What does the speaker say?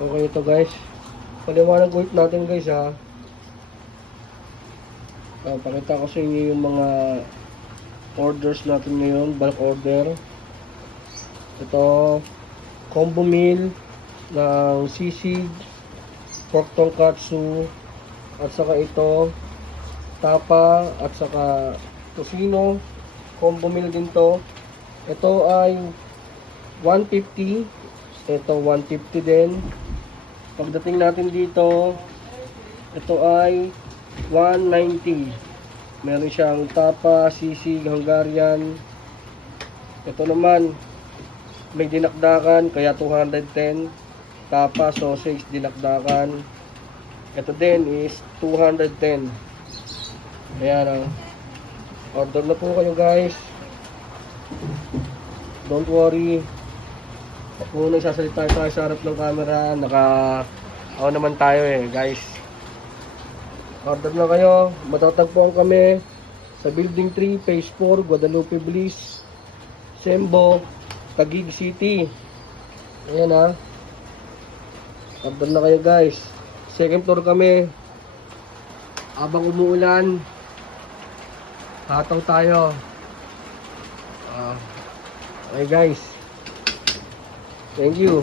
Okay ito guys. Paliwanag ulit natin guys ha. Pakita ko sa inyo yung mga orders natin ngayon, bulk order. Ito, combo meal ng sisig, pork tonkatsu, at saka ito, tapa, at saka tocino. Combo meal din to. Ito ay 150. Ito 150 din. Pagdating natin dito, ito ay 190. Meron siyang tapa, sisig, Hungarian. Ito naman, may dinakdakan, kaya 210. Tapa, sausage, dinakdakan. Ito din is 210. Ayan o. Order na po kayo guys. Don't worry. Kung nagsasalita tayo sa harap ng camera, ako naman tayo guys. Order na kayo. Matatagpuan kami sa Building 3, Phase 4, Guadalupe Bliss, Sembo, Taguig City. Ayan ha. Order na kayo guys. Second floor kami. Habang umuulan, hataw tayo. Okay guys. Thank you.